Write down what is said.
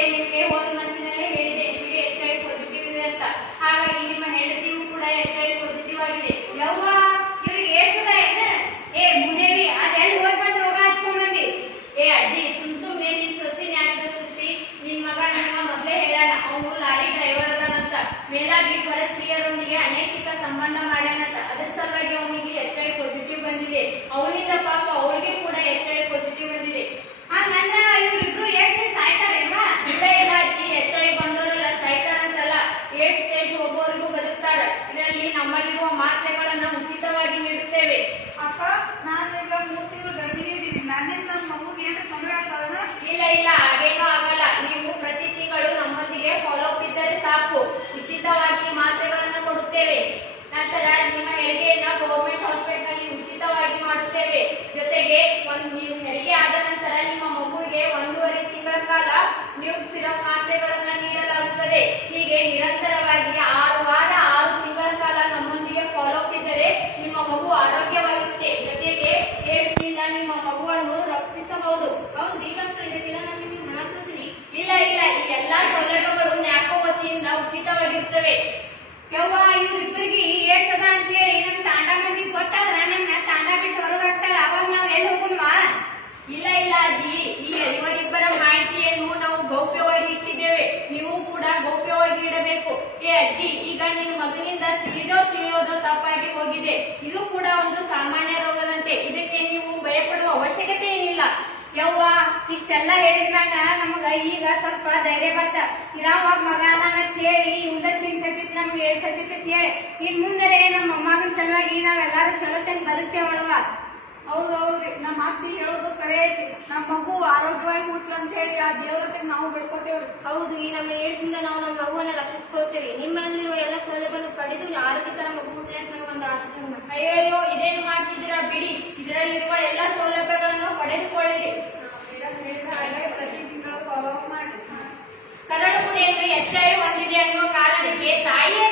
ಈಗಾಗಲೇ ನಿಮಗೆ ಹೋದ ಮಾತಿನಲ್ಲೇ ಹೇಳಿದೆ ನಿಮಗೆ HIV ಪಾಸಿಟಿವ್ ಇದೆ ಅಂತ. ಹಾಗಾಗಿ ನಿಮ್ಮ ಹೆಂಡತಿಯೂ ಕೂಡ HIV ಪಾಸಿಟಿವ್ ಆಗಿದೆ. ಯವ್ವ ಇವ್ರಿಗೆ ಏಡ್ಸ್ ಅದ ಏನು? ಏ ಮುದೇವಿ ಅದೆಲ್ಲಿ ಹೋಗಿ ಬಂದು ರೋಗ ಹಚ್ಕೊಂಡ್ ಬಂದಿ? ಏ ಅಜ್ಜಿ ಸುಮ್ನೆ ನಿನ್ ಸೊಸಿನ ಯಾಕದ ಸೊಸಿ? ನಿನ್ ಮಗ ನಿಮ್ಮ ಮೊದ್ಲೇ ಹೇಳ್ಯಾನ ಅವನು ಲಾರಿ ಡ್ರೈವರ್ ಅದಾನಂತ. ಮೇಲಾಗಿ ಪರಸ್ತ್ರೀಯರೊಂದಿಗೆ ಅನೈತಿಕ ಸಂಬಂಧ ಮಾಡ್ಯಾನಂತ. ಅದ್ರ ಸಲುವಾಗಿ ಅವನಿಗೆ HIV ಪಾಸಿಟಿವ್ ಬಂದಿದೆ. ಅವನಿಂದ ಪಾಪ ಅವಳಿಗೆ ಕೂಡ HIV ಪಾಸಿಟಿವ್ ಬಂದಿದೆ. ನನ್ನ ಇವ್ರಿಬ್ರು ಏಡ್ಸ್ ಸಾಯ್ತಾರೇಮ್ಮ? ಇಲ್ಲ ಇಲ್ಲ ಅಜ್ಜಿ, HIV ಬಂದವರೆಲ್ಲ ಸಾಯ್ತಾರಂತಲ್ಲ, ಏಡ್ಸ್ ಸ್ಟೇಜ್ ಹೋಗೋವರೆಗೂ ಬದುಕ್ತಾರ. ಇದರಲ್ಲಿ ನಮ್ಮಲ್ಲಿರುವ ಮಾತ್ರೆಗಳನ್ನ ಉಚಿತವಾಗಿ ನೀಡುತ್ತೇವೆ. ಅಕ್ಕ ನಾನೀಗ 3 ತಿಂಗಳು ಗರ್ಭಿಣಿ ಇದ್ದೀನಿ. ನನ್ನಿಂದ ನನ್ನ ಮಗುಗೆ ಏನು ತೊಂದರೆ ಆಗ್ತಾವನ? ಇಲ್ಲ ಇಲ್ಲ ಹಾಗೇನೂ ಆಗಲ್ಲ. ನೀವು ಪ್ರತಿ ತಿಂಗಳು ನಮ್ಮೊಂದಿಗೆ ಫಾಲೋ ಅಪ್ ಇದ್ದರೆ ಸಾಕು. ಉಚಿತವಾಗಿ ಮಾತ್ರೆಗಳನ್ನು ಕೊಡುತ್ತೇವೆ. ನಂತರ ನಿಮ್ಮ ಹೆರಿಗೆಯನ್ನ ಗೌರ್ಮೆಂಟ್ ಹಾಸ್ಪಿಟಲ್ ಉಚಿತವಾಗಿ ಮಾಡುತ್ತೇವೆ. ಜೊತೆಗೆ ನೀವು ಹೆರಿಗೆ ಆದ ನಂತರ ನಿಮ್ಮ ಮಗುವಿಗೆ 1.5 ತಿಂಗಳ ಕಾಲ ನ್ಯೂಕ್ ಸಿರಪ್ ಮಾತ್ರೆಗಳನ್ನ ನೀಡಲಾಗುತ್ತದೆ. ಹೀಗೆ ನಿರಂತರವಾಗಿ 6 ವಾರ 6 ತಿಂಗಳ ಕಾಲ ನಮ್ಮೊಂದಿಗೆ ಫಾಲೋ ಅಪ್ ಇದ್ದರೆ ನಿಮ್ಮ ಮಗು ಆರೋಗ್ಯವಾಗಿರುತ್ತೆ. ಜೊತೆಗೆ ಏಡ್ಸ್ನಿಂದ ನಿಮ್ಮ ಮಗುವನ್ನು ರಕ್ಷಿಸಬಹುದು. ಹೌದು ಡಾಕ್ಟರ್, ಇದಕ್ಕೆಲ್ಲ ನಮಗೆ ನೀವು ಹಣ ಕೊಡ್ತೀರಿ? ಇಲ್ಲ ಇಲ್ಲ, ಈ ಎಲ್ಲಾ ಸೌಲಭ್ಯಗಳು ನ್ಯಾಕೋ ವತಿಯಿಂದ ಉಚಿತವಾಗಿರುತ್ತವೆ. ಯವ್ವ ಇವ್ರಿಬ್ಬರಿಗೆ ಏಡ್ಸ್ ಅದ ಅಂತ ಹೇಳಿ ನಮ್ ತಾಂಡ ಮಂದಿ ಗೊತ್ತಾದ್ರ ನಮ್ನ ತಾಂಡ ಬಿಟ್ಟು ಹೊರಗೆ ಹಾಕ್ತಾರ. ಅವಾಗ ನಾವ್ ಎಲ್ಲಿ ಹೋಗುನ್ವಾ? ಇಲ್ಲ ಇಲ್ಲ ಅಜ್ಜಿ, ಈ ಇವರಿಬ್ಬರ ಮಾಹಿತಿಯನ್ನು ನಾವು ಗೌಪ್ಯವಾಗಿ ಇಟ್ಟಿದ್ದೇವೆ. ನೀವು ಕೂಡ ಗೌಪ್ಯವಾಗಿ ಇಡಬೇಕು. ಏ ಅಜ್ಜಿ, ಈಗ ನಿನ್ನ ಮಗನಿಂದ ತಿಳಿಯೋದೋ ತಪ್ಪಾಗಿ ಹೋಗಿದೆ. ಇದು ಕೂಡ ಒಂದು ಸಾಮಾನ್ಯ ರೋಗದಂತೆ. ಇದಕ್ಕೆ ನೀವು ಭಯಪಡುವ ಅವಶ್ಯಕತೆ ಏನಿಲ್ಲ. ಯವ್ವ ಇಷ್ಟೆಲ್ಲ ಹೇಳಿದ್ಮ್ಯಾಗ ನಮಗ ಈಗ ಸ್ವಲ್ಪ ಧೈರ್ಯ ಬತ್ತ. ಇರಾವ ಮಗನ ಅಂತ ಹೇಳಿ ಇವಂದ ಚಿಂತತಿತ್ ನಮ್ಗೆ ಏಡ್ಸ್ ಅಂತ ಹೇಳಿ ಇನ್ ಮುಂದರೆ ನಮ್ಮ ಮೊಮ್ಮಗನ ಸಲುವಾಗಿ ನಾವೆಲ್ಲಾರು ಚಲೋತಂಗ್ ಬದುಕ್ತೇವಳವ. ಹೌದೌದ್ರಿ, ನಮ್ಮ ಅತ್ತಿ ಹೇಳೋದು ಕರೆ ಐತಿ. ನಮ್ಮ ಮಗು ಆರೋಗ್ಯವಾಗಿ ಹುಟ್ಲ ಅಂತ ಹೇಳಿ ಆ ದೇವ್ರತೆ ನಾವು ಬೆಳ್ಕೊತೇವ್ರಿ. ಹೌದು, ಈ ನಮ್ಮ ಏಡ್ಸ್ ಇಂದ ನಾವು ನಮ್ಮ ಮಗುವನ್ನ ರಕ್ಷಿಸ್ಕೊಳ್ತೇವೆ. ನಿಮ್ಮಲ್ಲಿರುವ ಎಲ್ಲ ಸೌಲಭ್ಯವನ್ನು ಪಡೆದು ಆರೋಗ್ಯಕರ ಮಗು ಹುಟ್ಟಲಿ ಅಂತ ನಮಗೊಂದು ಆಶೆ. ಅಯ್ಯೋ ಇದೇನು ಮಾಡ್ತಿದ್ದೀರಾ ಬಿಡಿ. ಇದರಲ್ಲಿರುವ ಎಲ್ಲ ಸೌಲಭ್ಯಗಳನ್ನು ಪಡೆದುಕೊಳ್ಳಿರಿ. ಪ್ರತಿ ತಿಂಗಳು ಫಾಲೋ ಅಪ್ ಮಾಡಿ. ಕರಡು ಕುಡಿಯಲ್ಲಿ HIV ಹೊಂದಿದೆ ಅನ್ನುವ ಕಾರಣಕ್ಕೆ ತಾಯಿಯ